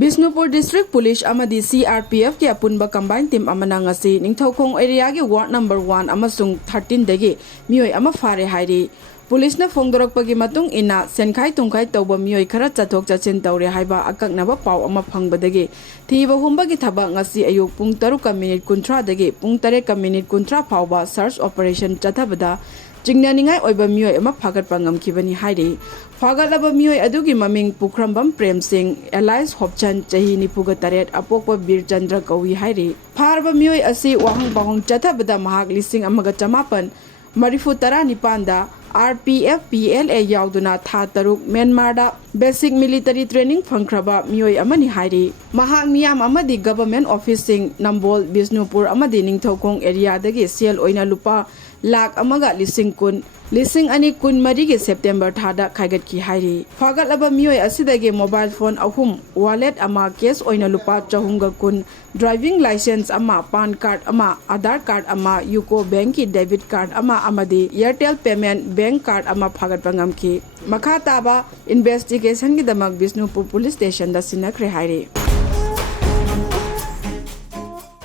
Bishnupur District Police Amadi Crpf ki Apunba combined team Amana Ngasi Ningthoukhong area ki ward number 1 amasung 13 dagi Meeoi ama fare hairi Police na phongdorakpagi matung ina senkhai tungkhai tawba Meeoi khara chathok chachin tawre haiba akaknaba paw ama phangbadagi thiba humbagi thaba ngasi ayuk pung 3:30 dagi pung 3:30 phawba search operation chathabada Jingnaningai oiba Meeoi ama phagatpa ngamkhibani hairi Fagalaba Meeoi adugi maming Pukhrambam Prem Singh Elias Hopchan chahi 94 apokpa Bir Chandra kawi hairi Pharba Meeoi asi wahang bahong chathabada mahak lising amaga chamapan Marifu Tara Nipanda RPF PLA yauduna tha taruk Myanmar da basic military training phangkraba Meeoi amani hairi mahak miyam amadi government office sing Nambol Bishnupur amadi Ningthoukhong area dagi sel oina lupa lakh amaga lising kun lising ani kun mari ge September thada khaigat ki hairi fagalaba Meeoi asidagi mobile phone ahum wallet ama case oina lupa chahunga kun driving license ama pan card ama Aadhaar card ama UCO bank ki debit card ama amadi Airtel payment bank card ama phagat pangam ki makha taba investigation ki damak Bishnupur police station da sinakre hairi